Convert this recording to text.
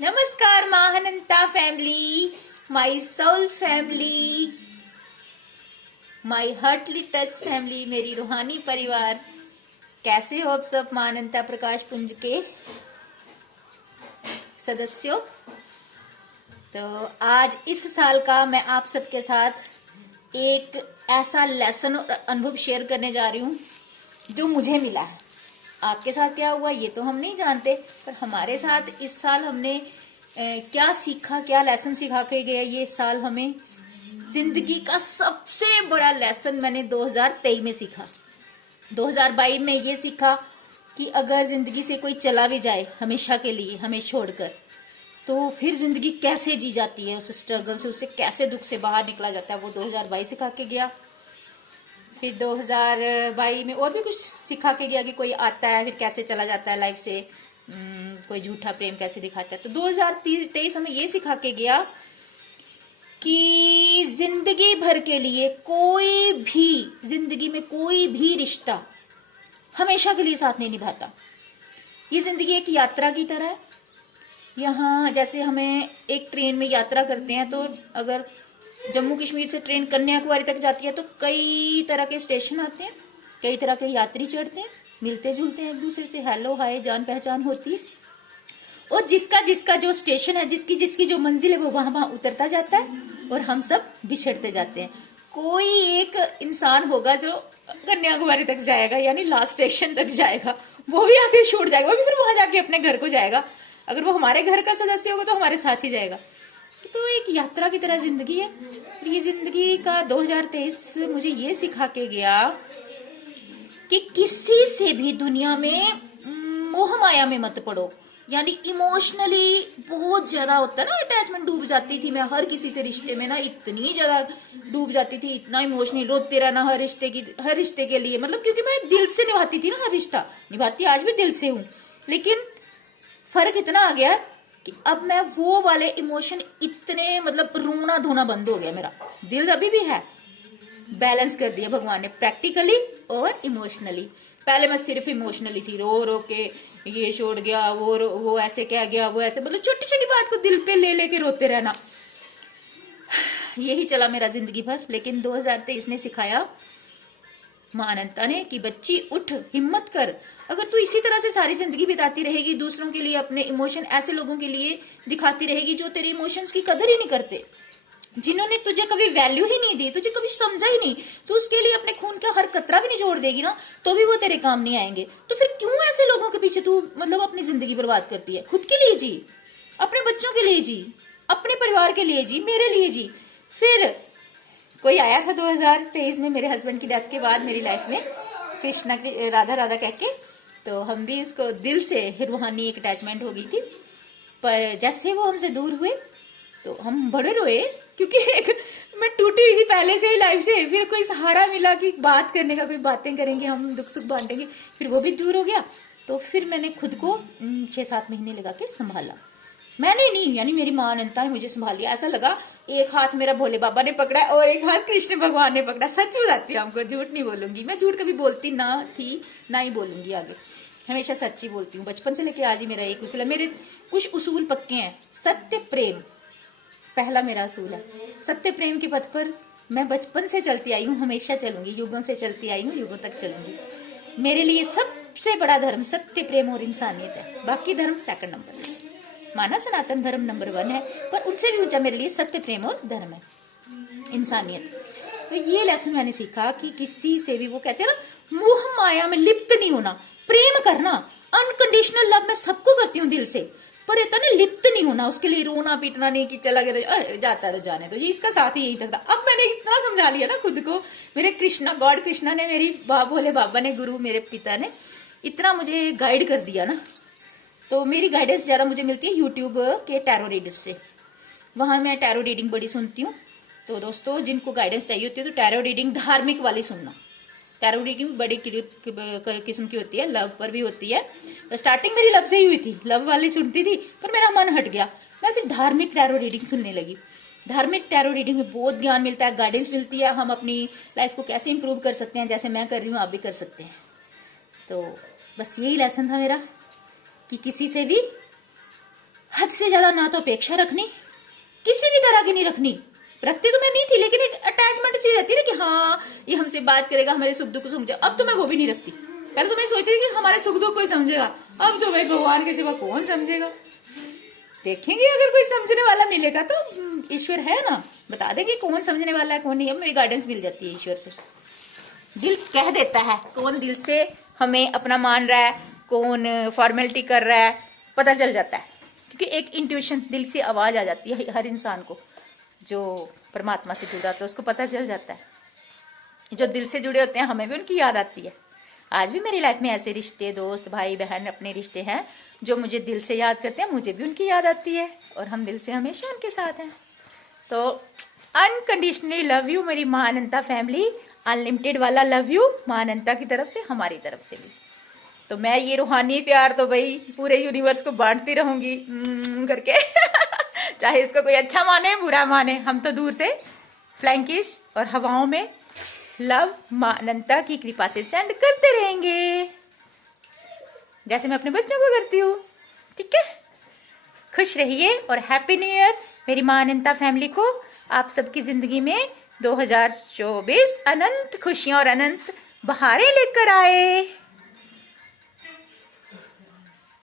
नमस्कार Mahananta family, my soul family, my heartly touch family, मेरी रूहानी परिवार। कैसे हो आप सब महानंता प्रकाश पुंज के सदस्यों? तो आज इस साल का मैं आप सबके साथ एक ऐसा लेसन और अनुभव शेयर करने जा रही हूँ जो मुझे मिला है। आपके साथ क्या हुआ ये तो हम नहीं जानते, पर हमारे साथ इस साल हमने क्या सीखा, क्या लेसन सिखा के गया ये साल हमें। जिंदगी का सबसे बड़ा लेसन मैंने 2023 में सीखा। 2022 में ये सीखा कि अगर जिंदगी से कोई चला भी जाए हमेशा के लिए हमें छोड़कर, तो फिर जिंदगी कैसे जी जाती है, उस स्ट्रगल से, उससे कैसे दुख से बाहर निकला जाता है, वो 2022 सिखा के गया। फिर 2022 में और भी कुछ सिखा के गया कि कोई आता है फिर कैसे चला जाता है लाइफ से, कोई झूठा प्रेम कैसे दिखाता है। तो 2023 हमें ये सिखा के गया कि जिंदगी भर के लिए कोई भी, जिंदगी में कोई भी रिश्ता हमेशा के लिए साथ नहीं निभाता। ये जिंदगी एक यात्रा की तरह है। यहाँ जैसे हमें एक ट्रेन में यात्रा करते हैं, तो अगर जम्मू कश्मीर से ट्रेन कन्याकुमारी तक जाती है तो कई तरह के स्टेशन आते हैं, कई तरह के यात्री चढ़ते हैं, मिलते जुलते हैं एक दूसरे से, हेलो हाय जान पहचान होती है, और जिसका जिसका जो स्टेशन है, जिसकी जिसकी जो मंजिल है, वो वहां वहां उतरता जाता है और हम सब बिछड़ते जाते हैं। कोई एक इंसान होगा जो कन्याकुमारी तक जाएगा, यानी लास्ट स्टेशन तक जाएगा, वो भी आके छूट जाएगा, वो भी फिर वहां जाके अपने घर को जाएगा। अगर वो हमारे घर का सदस्य होगा तो हमारे साथ ही जाएगा। तो एक यात्रा की तरह जिंदगी है। ये जिंदगी का 2023 मुझे ये सिखा के गया कि किसी से भी दुनिया में मोह माया में मत पड़ो। यानी इमोशनली बहुत ज्यादा होता है ना अटैचमेंट, डूब जाती थी मैं हर किसी से रिश्ते में ना, इतनी ज्यादा डूब जाती थी, इतना इमोशनली रोते रहना हर रिश्ते के लिए, मतलब क्योंकि मैं दिल से निभाती थी ना, हर रिश्ता निभाती आज भी दिल से हूँ। लेकिन फर्क इतना आ गया कि अब मैं वो वाले इमोशन इतने, मतलब रोना धोना बंद हो गया। मेरा दिल अभी भी है, बैलेंस कर दिया भगवान ने, प्रैक्टिकली और इमोशनली। पहले मैं सिर्फ इमोशनली थी, रो रो के ये छोड़ गया, वो ऐसे कह गया, वो ऐसे, मतलब छोटी छोटी बात को दिल पे ले लेके रोते रहना, यही चला मेरा जिंदगी भर। लेकिन 2023 ने सिखाया महानंता ने कि बच्ची उठ, हिम्मत कर। अगर तू इसी तरह से सारी जिंदगी बिताती रहेगी, दूसरों के लिए अपने इमोशन ऐसे लोगों के लिए दिखाती रहेगी जो तेरे इमोशंस की कदर ही नहीं करते, जिन्होंने तुझे कभी वैल्यू ही नहीं दी, तुझे कभी समझा ही नहीं, तो उसके लिए अपने खून का हर कतरा भी नहीं जोड़ देगी ना, तो भी वो तेरे काम नहीं आएंगे। तो फिर क्यों ऐसे लोगों के पीछे तू मतलब अपनी जिंदगी बर्बाद करती है? खुद के लिए जी, अपने बच्चों के लिए जी, अपने परिवार के लिए जी, मेरे लिए जी। फिर कोई आया था 2023 में मेरे हस्बैंड की डेथ के बाद मेरी लाइफ में, कृष्णा की राधा राधा कह के, तो हम भी उसको दिल से रूहानी एक अटैचमेंट हो गई थी। पर जैसे वो हमसे दूर हुए तो हम बड़े रोए, क्योंकि एक मैं टूटी हुई थी पहले से ही लाइफ से। फिर कोई सहारा मिला कि बात करने का, कोई बातें करेंगे, हम दुख सुख बांटेंगे, फिर वो भी दूर हो गया। तो फिर मैंने खुद को 6-7 महीने लगा के संभाला। मैंने नहीं, यानी मेरी माँ अनंता ने मुझे संभाल लिया। ऐसा लगा एक हाथ मेरा भोले बाबा ने पकड़ा और एक हाथ कृष्ण भगवान ने पकड़ा। सच बताती हूँ आपको, झूठ नहीं बोलूंगी मैं, झूठ कभी बोलती ना थी ना ही बोलूंगी आगे, हमेशा सच्ची बोलती हूँ। बचपन से लेके आज ही मेरा एक उसूल है, मेरे कुछ उसूल पक्के हैं। सत्य प्रेम पहला मेरा असूल है। सत्य प्रेम के पथ पर मैं बचपन से चलती आई हूँ, हमेशा चलूंगी, युगों से चलती आई हूँ, युगों तक चलूंगी। मेरे लिए सबसे बड़ा धर्म सत्य प्रेम और इंसानियत है, बाकी धर्म सेकंड नंबर है। माना सनातन धर्म नंबर 1 है, पर उनसे भी ऊंचा मेरे लिए सत्य प्रेम और धर्म है, इंसानियत। तो ये लेसन मैंने सीखा कि किसी से भी, वो कहते हैं ना, मोह माया में लिप्त नहीं होना, प्रेम करना, अनकंडीशनल लव मैं सबको करती हूँ दिल से, पर इतना ना लिप्त नहीं होना, उसके लिए रोना पीटना नहीं कि चला गया तो जाता है तो जाने तो, ये इसका साथ ही यही तक था। अब मैंने इतना समझा लिया ना खुद को, मेरे कृष्णा, गॉड कृष्णा ने, मेरी भोले बाबा ने, गुरु मेरे पिता ने इतना मुझे गाइड कर दिया ना। तो मेरी गाइडेंस ज़्यादा मुझे मिलती है यूट्यूब के टैरो रीडर से, वहाँ मैं टैरो रीडिंग बड़ी सुनती हूँ। तो दोस्तों जिनको गाइडेंस चाहिए होती है तो टैरो रीडिंग धार्मिक वाली सुनना। टैरो रीडिंग बड़ी किस्म की होती है, लव पर भी होती है। स्टार्टिंग मेरी लव से ही हुई थी, लव वाली सुनती थी, पर मेरा मन हट गया, मैं फिर धार्मिक टैरो रीडिंग सुनने लगी। धार्मिक टैरो रीडिंग में बहुत ज्ञान मिलता है, गाइडेंस मिलती है, हम अपनी लाइफ को कैसे इंप्रूव कर सकते हैं, जैसे मैं कर रही हूँ आप भी कर सकते हैं। तो बस यही लेसन था मेरा कि किसी से भी हद से ज्यादा ना तो अपेक्षा रखनी, किसी भी तरह की नहीं रखनी। रखती तो मैं नहीं थी, लेकिन एक अटैचमेंट सी हो जाती है ना कि हाँ ये हमसे बात करेगा, हमारे सुख दुख को समझेगा। अब तो मैं वो भी नहीं रखती। पहले तो मैं सोचती थी कि हमारे सुख दुख कोई समझेगा, अब तो भाई भगवान के सिवा कौन समझेगा। देखेंगे अगर कोई समझने वाला मिलेगा तो ईश्वर है ना, बता देंगे कौन समझने वाला है कौन नहीं। अब मेरी गाइडेंस मिल जाती है ईश्वर से। दिल कह देता है कौन दिल से हमें अपना मान रहा है, कौन फॉर्मेलिटी कर रहा है, पता चल जाता है। क्योंकि एक इंट्यूशन, दिल से आवाज़ आ जाती है हर इंसान को, जो परमात्मा से जुड़ा था उसको पता चल जाता है। जो दिल से जुड़े होते हैं हमें भी उनकी याद आती है। आज भी मेरी लाइफ में ऐसे रिश्ते, दोस्त, भाई बहन, अपने रिश्ते हैं जो मुझे दिल से याद करते हैं, मुझे भी उनकी याद आती है और हम दिल से हमेशा उनके साथ हैं। तो अनकंडीशनली लव यू मेरी माँ अनंता फैमिली, अनलिमिटेड वाला लव यू माँ अनंता की तरफ से, हमारी तरफ से भी। तो मैं ये रूहानी प्यार तो भाई पूरे यूनिवर्स को बांटती रहूंगी करके चाहे इसको कोई अच्छा माने बुरा माने, हम तो दूर से फ्लाइंग किस और हवाओं में लव माँ अनंता की कृपा से सेंड करते रहेंगे, जैसे मैं अपने बच्चों को करती हूँ। ठीक है, खुश रहिए और हैप्पी न्यू ईयर मेरी माँ अनंता फैमिली को। आप सबकी जिंदगी में 2024 अनंत खुशियां और अनंत बहारें लेकर आए।